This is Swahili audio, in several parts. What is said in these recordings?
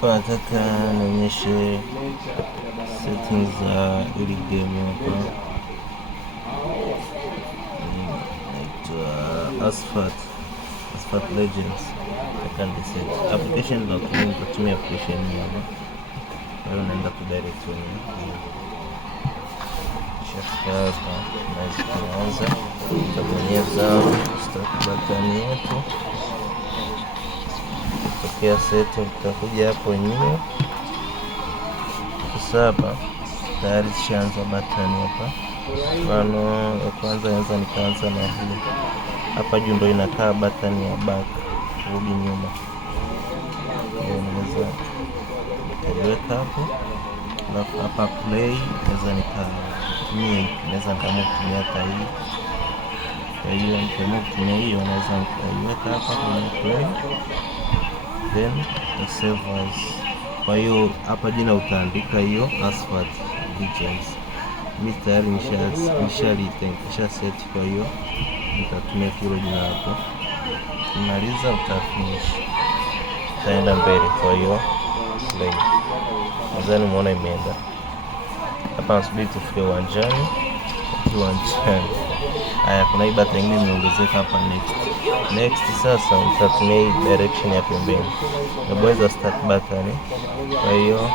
Hapa nataka nionyeshe settings za hili game hapa. Inaitwa Asphalt Legends. Application la kutumia application hapa. Leo naenda kudirect kwenye hapa na kuanza tabonyeza start button yetu. Tokea setting tutakuja hapo nyuma. Sasa hapa tayari shaanza button hapa. Mfano ya kwanza naweza nikaanza na hii. Hapa juu ndio inakaa button ya back, rudi nyuma. Naweza nikaweka hapo. Alafu hapa play naweza nikaamua kutumia hata hii. Kwa hiyo nikiamua kutumia hiyo naweza nikaiweka hapa kwenye play. Then save as. Kwa hiyo hapa jina utaandika hiyo Asphalt Legends. Mimi tayari nisha set, kwa hiyo nitatumia kilo jina hapo. Nimaliza utafinish. Taenda mbele, kwa hiyo play. Nadhani umeona imeenda. Hapa nasubiri tufike uwanjani. Haya, kuna hii button nyingine imeongezeka hapa, next. Sasa nitatumia hii direction ya pembeni. Nabonyeza start button. Kwa hiyo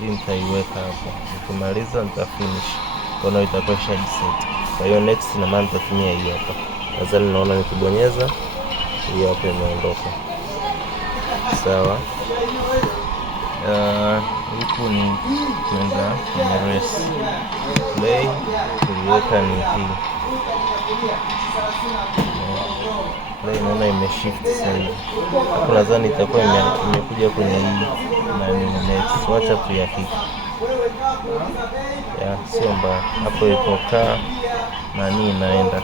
hii nitaiweka hapo. Nikimaliza nitafinish. Kwa hiyo itakuwa shajiset. Kwa hiyo next na maana nitatumia hii hapa. Nadhani naona nikibonyeza hii hapa imeondoka. Sawa. Huku ni kwenda kwenye race. Play tuliweka ni hii. Play naona imeshift sasa. Hapo nadhani itakuwa imekuja kwenye hii na next. Wacha tuyafike. Sio mbaya. Hapo ilipokaa nani inaenda.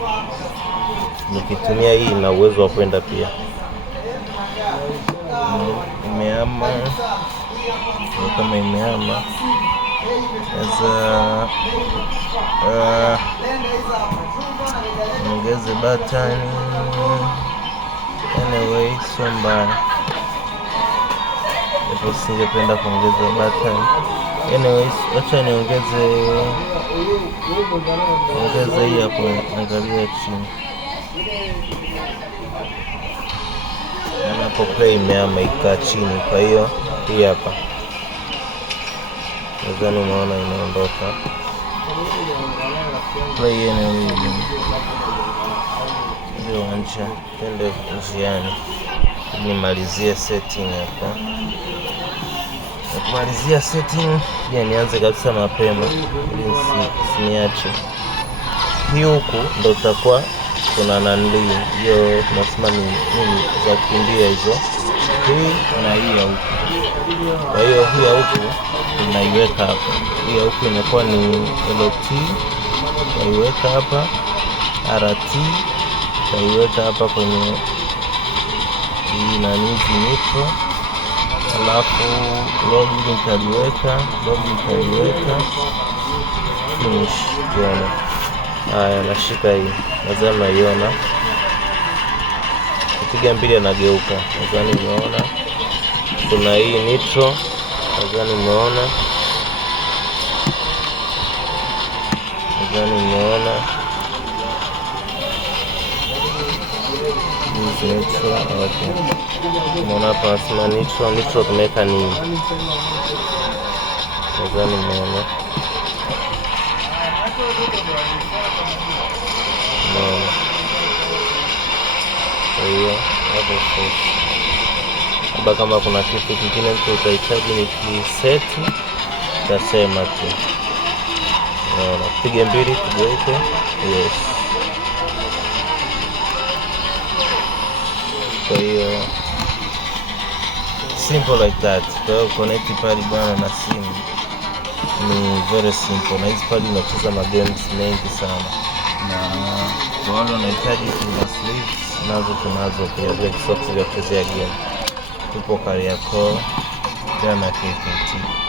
Nikitumia hii na uwezo wa kwenda pia. Imeama. Kama imeama sasa, ongeze button. Anyway, sio mbaya. Hapo singependa kuongeza button. Anyways, acha niongeze hii hapo, angalia chini. Hapo play imeama ikaa chini, kwa hiyo hii hapa. Nadhani unaona inaondoka. Play yenyewe ndio anja, twende njiani. Nimalizie setting hapa. Kumalizia setting, pia nianze kabisa mapema ili siniache. Hii huku ndio tutakuwa kuna nanli hiyo tunasema nini za kukimbia hizo. Hii na hii ya huku. Kwa hiyo hii ya huku tunaiweka hapa. Hii ya huku inakuwa ni LT. Tunaiweka hapa. RT tunaiweka hapa kwenye hii nani nitro. Alafu login nitaliweka. Finish jana. Haya, nashika hii. Nadhani naiona. Kupiga mbili anageuka. Nadhani umeona. Kuna hii nitro. Nadhani umeona. Nitro. Okay. Umeona hapa nasema nitro tumeweka nini? Nadhani umeona. Kwa hiyo hapo labda kama kuna kitu kingine mtu utahitaji ni kiset, utasema tu. Naona piga mbili tugeuke. Yes. Kwa hiyo simple like that. Kwa hiyo connect pale bwana na simu ni very simple. Na hizi pale unacheza magames mengi sana. Na kwa wale wanahitaji finger sleeves nazo tunazo pia, black socks vya kuchezea game. Tupo Kariakoo na KKT.